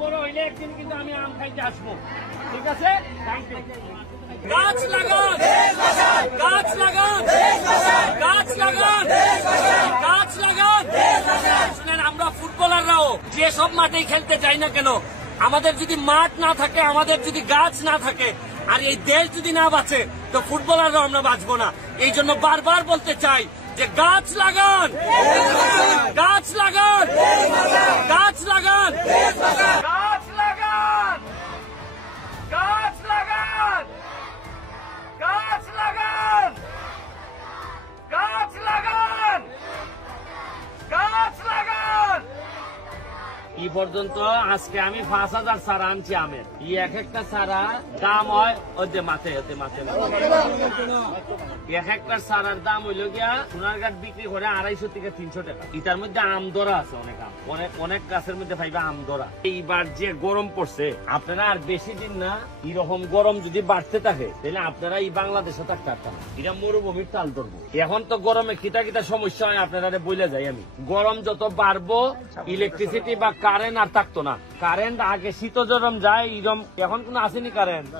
বড় হইলে একদিন কিন্তু আমি আম খাইতে আসবো, ঠিক আছে? Thank you. গাছ লাগান, গাছ লাগান, গাছ লাগান, গাছ লাগান। শুনেন, আমরা ফুটবলাররাও যে সব মাঠেই খেলতে যাই না কেন, আমাদের যদি মাঠ না থাকে, আমাদের যদি গাছ না থাকে, আর এই দেশ যদি না বাঁচে, তো ফুটবলাররাও আমরা বাঁচবো না। এই জন্য বারবার বলতে চাই যে গাছ লাগান, গাছ লাগান, গাছ লাগান, গাছ লাগান, গাছ লাগান, গাছ লাগান, গাছ লাগান, গাছ লাগান। এই পর্যন্ত আজকে আমি ৫,০০০ চারা আনছি আমের। এই এক একটা চারা দাম হয় ওদের মাথায় এক একটা চারার দাম হইল গিয়া সোনারঘাট বিক্রি করে ২৫০ থেকে ৩০০ টাকা। এটার মধ্যে আম ধরা আছে, অনেক আম, অনেক গাছের মধ্যে পাইবা আম ধরা। এইবার যে গরম পড়ছে, আপনারা আর বেশি দিন না এরকম গরম যদি বাড়তে থাকে, তাহলে আপনারা এই বাংলাদেশে থাকতে পারতেন না। এটা মরুভূমির তাল ধরবো। এখন তো গরমে কিটা কিটা সমস্যা হয় আপনারা বলে যাই আমি। গরম যত বাড়বো, ইলেকট্রিসিটি বা কারেন্ট আর থাকতো না। কারেন্ট আগে শীত গরম যায়, এরকম এখন কোনো আসেনি কারেন্ট।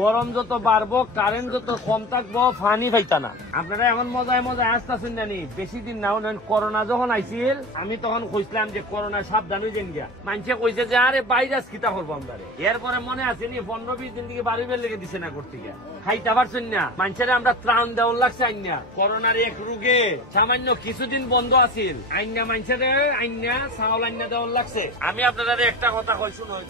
গরম যত বাড়বো, কারেন্ট যত কম থাকবো, ফানি পাইতা না। আপনারা এমন মজায় মজায় আসতেছেন জানি। বেশি দিন না, করোনা যখন আইছিল, আমি তখন কইছিলাম যে করোনা সাবধান হয়ে যান গিয়া। মানুষে কইছে যে আরে ভাইরাস কিতা করবো আমরা। এরপরে মনে আছে নি ১৫-২০ দিন থেকে বাড়ি বের লেগে দিছে না করতে গিয়া, খাইতে পারছেন না। মানুষের আমরা ত্রাণ দেওয়ার লাগছে আইনা। করোনার এক রোগে সামান্য কিছুদিন বন্ধ আছিল, আইনা মানুষের আইনা চাউল আইনা দেওয়ার লাগছে। আমি আপনারা একটা কথা কই শুনুন,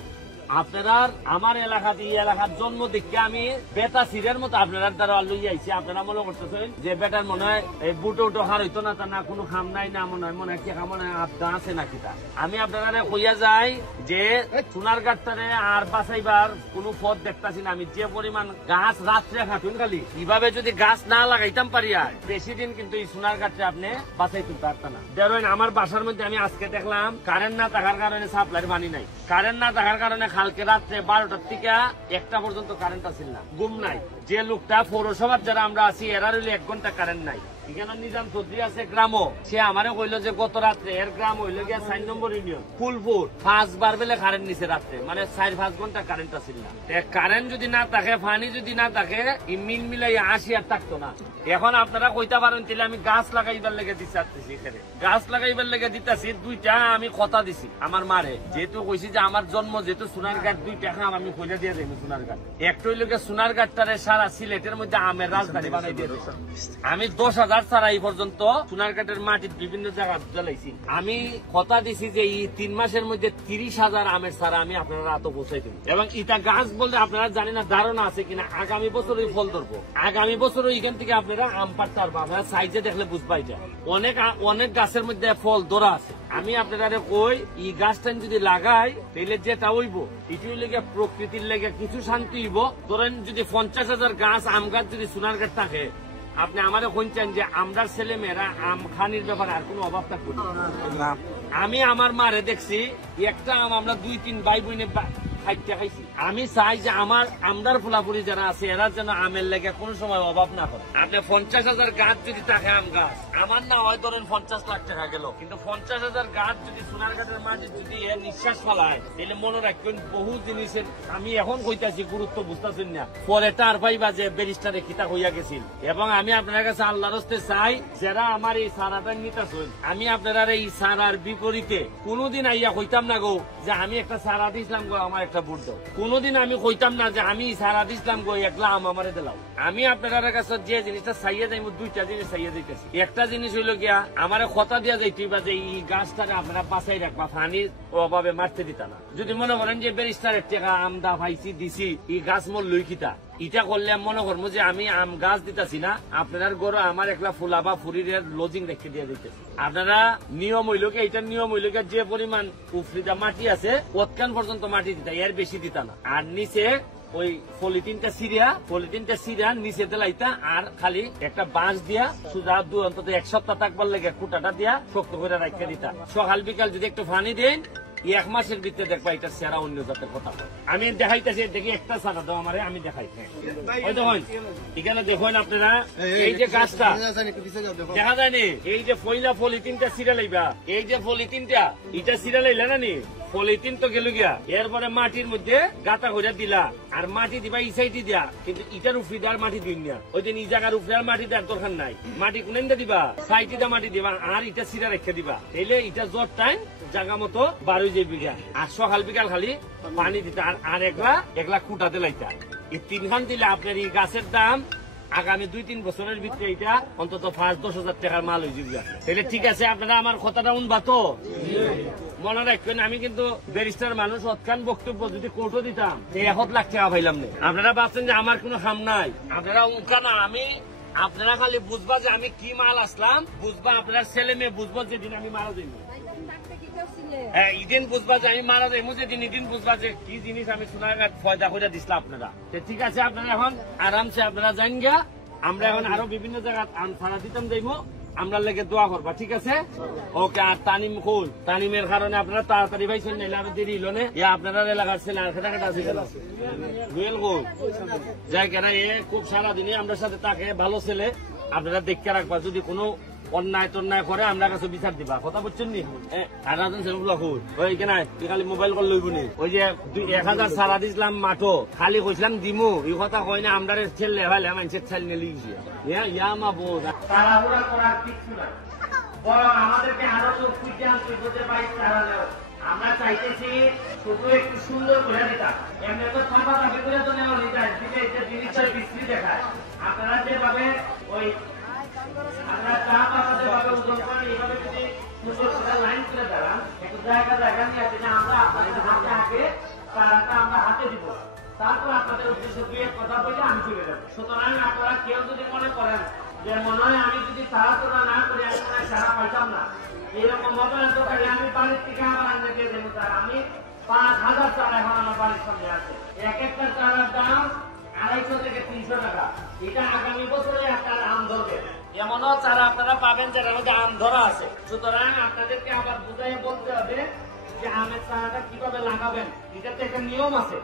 আপনারা আমার এলাকাতে এই এলাকার জন্ম দেখে আমি বেটা সিরের মতো আপনার দ্বারা লই আইছি। আপনারা মনে করতেছেন যে বেটার মনে হয় এই বুটো উটো হার হইতো না, তা না কোনো খাম নাই, না মনে হয় কি খাম আবদা আছে নাকি তা। আমি আপনারা কইয়া যাই যে সোনারঘাটটারে আর বাঁচাইবার কোনো পথ দেখতেছি না। আমি যে পরিমাণ গাছ রাত্রে খাটুন, খালি এইভাবে যদি গাছ না লাগাইতাম পারিয়া, বেশি দিন কিন্তু এই সোনারঘাটে আপনি বাঁচাই তুলতে পারতেন না। দেখেন আমার বাসার মধ্যে আমি আজকে দেখলাম কারেন্ট না থাকার কারণে সাপ্লাইয়ের পানি নাই। কারেন্ট না থাকার কারণে কালকে রাত্রে ১২টার থেকে ১টা পর্যন্ত কারেন্ট আসিল না, ঘুম নাই। যে লোকটা পৌরসভার যারা আমরা আছি, এরা হইলে ১ ঘন্টা কারেন্ট নাই। এখানে নিজাম চৌধুরী আছে গ্রামও, সে আমারে কইল যে গত রাত্রে এর গ্রাম হইল গিয়া ৪ নম্বর ইউনিয়ন ফুলপুর ৫ বার বেলে কারেন্ট নিছে রাত্রে, মানে ৪-৫ ঘন্টা কারেন্ট আসিল না। কারেন্ট যদি না থাকে, পানি যদি না থাকে, মিল মিলাই ৮০ আর থাকতো না। এখন আপনারা কইতে পারেন তাহলে আমি গাছ লাগাইবার লেগে দিচ্ছি, এখানে গাছ লাগাইবার লেগে দিতেছি। ২টা আমি কথা দিছি আমার মারে, যেহেতু কইছি যে আমার জন্ম যেহেতু সোনারঘাট, ২টা খাম আমি কইলে দিয়ে দেবো সোনারঘাট। একটা হইল গিয়ে সোনারঘাটটারে সারা সিলেটের মধ্যে আমের রাজধানী বানাই দিয়ে দেবো। আমি ১০,০০০ চারা এই পর্যন্ত সোনারঘাটের মাটির বিভিন্ন জায়গা জ্বালাইছি। আমি কথা দিছি যে এই ৩ মাসের মধ্যে ৩০,০০০ আমের চারা আমি আপনারা এত পৌঁছাই দেবো। এবং ইটা গাছ বলতে আপনারা জানি না, ধারণা আছে কিনা, আগামী বছরই ফল ধরবো। আগামী বছরও এখান থেকে আপনারা আম পাড়তে পারবো। আপনারা সাইজে দেখলে বুঝবা এটা অনেক গাছের মধ্যে ফল ধরা আছে। আমি আপনারা কই এই গাছটা যদি লাগাই, তাহলে যেটা হইব এটির লেগে প্রকৃতির লেগে কিছু শান্তি হইব। ধরেন যদি ৫০,০০০ গাছ আম গাছ যদি সোনারঘাট থাকে, আপনি আমারে কইছেন যে আমরা ছেলে মেয়েরা আম খানির ব্যাপারে আর কোনো অভাব থাকবে না। আমি আমার মারে দেখছি একটা আম আমরা ২-৩ ভাই বোনে খাইছি। আমি চাই যে আমার আমদার ফুলাফুলি যারা আছে, এরা যেন আমের লেগে কোন সময় অভাব না করে। আপনি ৫০,০০০ গাছ যদি থাকে আম গাছ, আমার না হয় ধরেন ৫০ লাখ টাকা গেল, কিন্তু ৫০,০০০ গাছ যদি সোনারঘাটের মাঝে যদি নিঃশ্বাস ফেলায়, তাহলে মনে রাখবেন বহু জিনিসের আমি এখন কইতাছি গুরুত্ব বুঝতেছেন না। পরে তার পাইবা যে ব্যারিস্টারে খিতা হইয়া গেছিল। এবং আমি আপনার কাছে আল্লাহর হস্তে চাই, যারা আমার এই সারাটা নিতেছেন, আমি আপনারা এই সারার বিপরীতে কোনোদিন আইয়া কইতাম না গো যে আমি একটা সারা দিয়েছিলাম গো, আমার একটা ভোট দাও। কোনোদিন আমি কইতাম না যে আমি সারা দিয়েছিলাম গো, একলা আমারে দিলাও। আমি আপনার কাছে যে জিনিসটা চাইয়া যাইব, 2টা জিনিস চাইয়া যাইতেছি। একটা জিনিস হইল গিয়া আমার কথা দিয়া যাইতেইবা যে এই গাছটাকে আপনারা বাঁচাই রাখবা, পানির অভাবে মারতে দিতা না। যদি মনে করেন যে ব্যারিস্টারের টাকা আমদা পাইছি দিছি, এই গাছ মোর লই খিতা, এটা করলে মনে করবো যে আমি আম গাছ দিতেছি না, আপনার গড় আমার একলা ফুলা বা ফুরির লজিং রেখে দিয়ে দিতেছি। আপনারা নিয়ম হইলকে, এটার নিয়ম হইলকে যে পরিমাণ উফরিদা মাটি আছে কতখান পর্যন্ত মাটি দিতা, এর বেশি দিতা না। আর নিচে ওই পলিথিনটা সিরিয়া নিচে দিলাইতা, আর খালি একটা বাঁশ দিয়া সুজা অন্তত ১ সপ্তাহ থাকবার লেগে খুঁটাটা দিয়া শক্ত করে রাখতে দিতা। সকাল বিকাল যদি একটু পানি দেন, ১ মাসের ভিতরে দেখবা এটা সেরা অন্য জাতের কথা। আমি দেখাইতেছি, দেখি একটা সাদা দাও আমারে, আমি দেখাই। দেখুন এখানে দেখুন আপনারা এই যে গাছটা দেখা যায়নি, এই যে পয়লা পলিথিনটা সিরা লাইবা, এই যে পলিথিনটা এটা সিরা লাইলা না নি, পলিথিন তো গেল গিয়া, এরপরে মাটির মধ্যে গাতা করে দিলা, আর মাটি দিবা এই সাইডে দিয়া, কিন্তু ইটার উপরে দেওয়ার মাটি দিন না, ওই যে এই জায়গার উপরে আর মাটি দেওয়ার দরকার নাই, মাটি কোন দিবা সাইডে মাটি দিবা, আর ইটা সিরা রেখে দিবা, তাইলে ইটা জোর টাইম জায়গা মতো 12 যে বিঘা, আর সকাল বিকাল খালি পানি দিতে, আর একলা কুটাতে লাইতা। এই 3 খান দিলে আপনার এই গাছের দাম আগামী 2-3 বছরের ভিতরে এটা অন্তত 5-10 হাজার টাকার মাল হয়ে যাবে। তাহলে ঠিক আছে, আপনারা আমার কথাটা উনবা তো? মনে রাখবেন, আমি কিন্তু ব্যারিস্টার মানুষ, অতখান বক্তব্য যদি কোর্টও দিতাম 1 লাখ টাকা পাইলাম না। আপনারা ভাবছেন যে আমার কোনো খাম নাই, আপনারা উনকা না, আপনারা খালি বুঝবা যে আমি কি মাল আসলাম, বুঝবা আপনার ছেলে মেয়ে বুঝবো যেদিন আমি মারা যাই, হ্যাঁ ইদিন বুঝবা যে আমি মারা যাই, যেদিন ইদিন বুঝবা যে কি জিনিস আমি সোনারঘাট ফয়দা করে দিছিলাম আপনারা। ঠিক আছে, আপনারা এখন আরামসে আপনারা যান গা, আমরা এখন আরো বিভিন্ন জায়গায় ছাড়া দিতাম যাইবো, আমরা লেগে দোয়া করবা, ঠিক আছে? ওকে। আর তানিম খুল, তানিমের কারণে আপনারা তাড়াতাড়ি পাইছেন, নাইলে আরো দেরি হলো না, আপনারা এলাকার ছেলে আর খেটা খেটা আছে জুয়েল গোল যাই কেনা, এ খুব সারাদিনই আমরা সাথে তাকে, ভালো ছেলে, আপনারা দেখতে রাখবা, যদি কোনো অন্যায় টন্যায় করে আমরা কাছে বিচার দিবা, কথা বলছেন নি? আর ছেলেগুলো খুল ওই কেনা, তুই খালি মোবাইল কল লইব নি, ওই যে 1000 সারা দিছিলাম মাঠো, খালি কইছিলাম দিমু, এই কথা কয় না, আমরা ছেলে ভাইলে মানুষের ছেলে নিয়ে ইয়া মা বোধ তাড়াহুড়া করার কিছু না, বরং আমাদেরকে আরো চোখ খুঁজে আনতে হতে পারি তাড়ালেও আমরা চাইতেছি শুধু একটু সুন্দর করে দিতা, এমনি তো ছাপা চাপি করে তো নেওয়া নিতে দিলে এটা জিনিসটা বিশ্রী দেখায়। আপনারা যেভাবে ওই আমরা চা পাতাতে ভাবে ওজন করে এইভাবে যদি সুন্দর করে লাইন করে দাঁড়ান, একটু জায়গা নিয়ে আছে যে আমরা আপনাদের হাতে আগে তারাটা আমরা হাতে দিব, তারপর আপনাদের উদ্দেশ্যে 2 কথা বলে আমি চলে যাবো। সুতরাং আপনারা কেউ যদি মনে করেন যে মনে হয় আমি যদি তাড়াতাড়া না করে আমি মনে হয় সারা পাইতাম না, এরকম হবে না, তো আমি বাড়ির থেকে আমার আনতে দিয়ে দেবো, তার আমি 5000 চারা এখন আমার বাড়ির সামনে আছে, এক একটা চারার দাম 250 থেকে 300 টাকা, এটা আগামী বছরে আপনার আম ধরবে, এমনও চারা আপনারা পাবেন যার মধ্যে আম ধরা আছে। সুতরাং আপনাদেরকে আবার বুঝাই বলতে হবে যে আমের চারাটা কিভাবে লাগাবেন, এটাতে একটা নিয়ম আছে,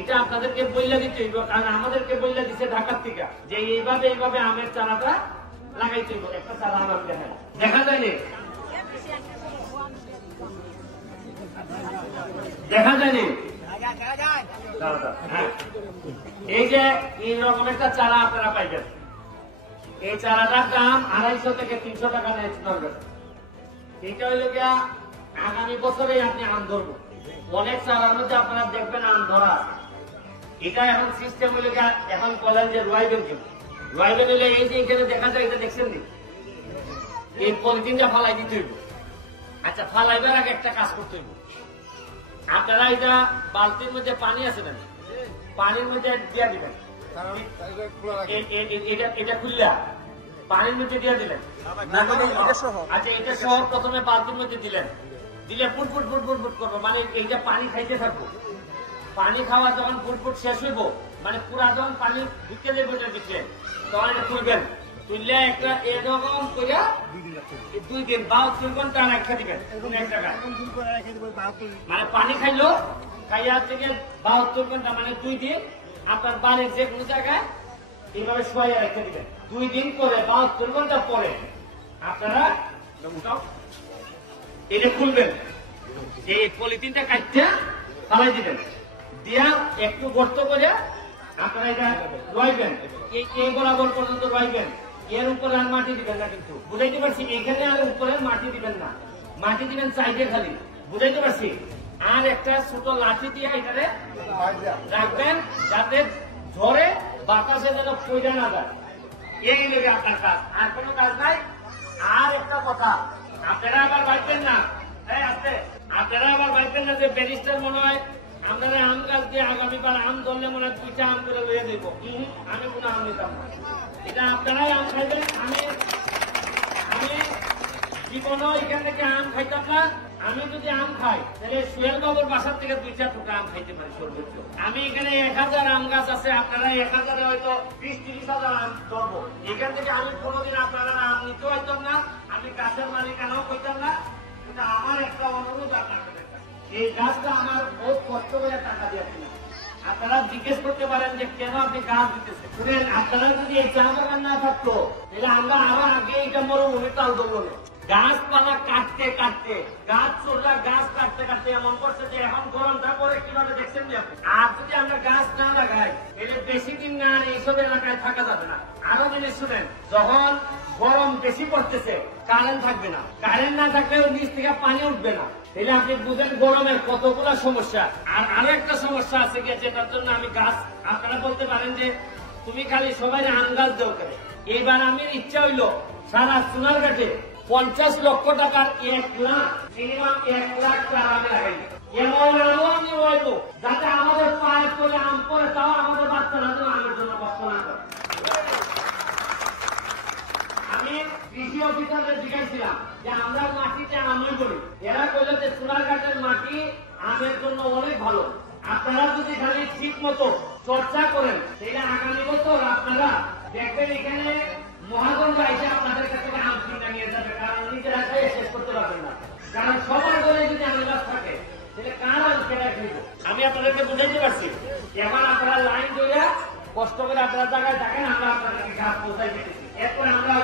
এটা আপনাদেরকে বইলা দিতে হইব, কারণ আমাদেরকে বইলা দিচ্ছে ঢাকার থেকে যে এইভাবে আমের চারাটা লাগাইতে হইব। একটা চারা আমার দেখেন, দেখা যায়নি, দেখা যায়নি, এই যে এইরকম একটা চারা আপনারা পাইবেন, এই চারাটার দাম 250 থেকে 300 টাকা নেয়। এটা হইল গিয়া আগামী বছরে আপনি আম ধরবো, অনেক চারার মধ্যে আপনারা দেখবেন আম ধরা। এটা এখন সিস্টেম হইল গিয়া, এখন বলেন যে রুয়াইবেন, কিন্তু রুয়াইবেন হইলে এই যে এখানে দেখা যায়, এটা দেখছেন নি, এই পলিথিনটা ফালাই দিতে হইব। আচ্ছা, ফালাইবার আগে একটা কাজ করতে হইব, আপনারা এটা বালতির মধ্যে পানি আছে না, পানির মধ্যে দিয়া দিবেন, এটা খুললা পানির মধ্যে দিয়ে দিলেন, আচ্ছা এটা সহ প্রথমে বালতির মধ্যে দিলেন, দিলে ফুটফুট করবো, মানে এইটা পানি খাইতে থাকবো, পানি খাওয়া যখন ফুটফুট শেষ হইব, মানে পুরা যখন পানি ঢুকে যাবে দিচ্ছেন, তখন এটা তুলবেন, তুললে একটা এরকম করে 2 দিন 72 ঘন্টা রেখে দিবেন, মানে পানি খাইলো, খাইয়া থেকে 72 ঘন্টা মানে 2 দিন আপনার বাড়ির যে কোনো জায়গায় এইভাবে শোয়া রেখে দিবেন। 2 দিন পরে 72 ঘন্টা পরে আপনারা এটা খুলবেন, এই পলিথিনটা কাটতে ফালাই দিবেন, দিয়া একটু গর্ত করে আপনারা এটা রইবেন, এই বরাবর পর্যন্ত রইবেন, এর উপরে আর মাটি দিবেন না, কিন্তু বুঝাইতে পারছি, এখানে আর উপরে মাটি দিবেন না, মাটি দিবেন সাইডে খালি, বুঝাইতে পারছি। আর একটা ছোট লাঠি দিয়ে এখানে রাখবেন যাতে ঝড়ে বাতাসে যেন পয়দা না যায়, এই লেগে আপনার কাজ, আর কোনো কাজ নাই। আর একটা কথা, আপনারা আবার ভাববেন না, আপনারা আবার ভাববেন না যে ব্যারিস্টার মনে হয় আপনারা আম গাছ দিয়ে আগামীবার আম ধরলে মনে হয় 2টা আম করে লইয়ে দেব, আমি কোনো আম নিতাম না, এটা আপনারাই আম খাইবেন, আমি জীবনও এখান থেকে আম খাইতাম না। আমি যদি আম খাই তাহলে সোহেল বাবুর বাসার থেকে 2-4 টুকরা আম খাইতে পারি সর্বোচ্চ। আমি এখানে 1000 আম গাছ আছে, আপনারা 1000-এ হয়তো 20-30 হাজার আম ধরবো, এখান থেকে আমি কোনোদিন আপনারা আম নিতে হইতাম না, আমি গাছের মালিকানাও কইতাম না, কিন্তু আমার একটা অনুরোধ আপনাদের, এই গাছটা আমার বহুত কষ্ট করে টাকা দিয়েছিল, আপনারা জিজ্ঞেস করতে পারেন যে কেন আপনি গাছ দিতেছেন, শুনেন আপনারা যদি এই চা বাগান না থাকতো তাহলে আমরা আবার আগে এটা মরুভূমি তাল ধরলো না, গাছপালা কাটতে কাটতে গাছ চোররা গাছ কাটতে কাটতে এমন করছে যে এখন গরমটা পরে কিভাবে দেখছেন যে আপনি। আর যদি আমরা গাছ না লাগাই তাহলে বেশি দিন না আর এইসব এলাকায় থাকা যাবে না। আরো জিনিস শুনেন, যখন গরম বেশি পড়তেছে কারেন্ট থাকবে না, কারেন্ট না থাকলেও নিচ থেকে পানি উঠবে না, তাহলে আপনি বুঝেন গরমের কতগুলো সমস্যা। আর আরো একটা সমস্যা আছে গিয়ে, যেটার জন্য আমি গাছ, আপনারা বলতে পারেন যে তুমি খালি সবাই আম গাছ দেও কেন। এবার আমি ইচ্ছা হইলো সারা সোনারঘাটে 50 লক্ষ টাকার 1 লাখ, মিনিমাম 1 লাখ চারা আমি লাগাই। এমন আমও আমি হইব যাতে আমাদের পায়ে করে আম করে, তাও আমাদের বাচ্চারা যেন আমের জন্য কষ্ট না করে। আমি কৃষি অফিসারদের জিজ্ঞাসিলাম যে আমরা মাটিতে আমই করি, এরা কইল যে সোনারঘাটের মাটি আমের জন্য অনেক ভালো। আপনারা যদি খালি ঠিক মতো চর্চা করেন তাহলে আগামী বছর আপনারা দেখবেন এখানে মহাজনরা এসে আপনাদের কাছে আম কিনে নিয়ে যাবে, কারণ নিজেরা খেয়ে শেষ করতে পারবেন না। কারণ সবার ঘরে যদি আম গাছ থাকে তাহলে কার আম কেনা খেলবো। আমি আপনাদেরকে বুঝাতে পারছি। এবার আপনারা লাইন ধরে কষ্ট করে আপনারা জায়গায় থাকেন, আমরা আপনাদেরকে গাছ পৌঁছাই দিতেছি। এরপরে আমরা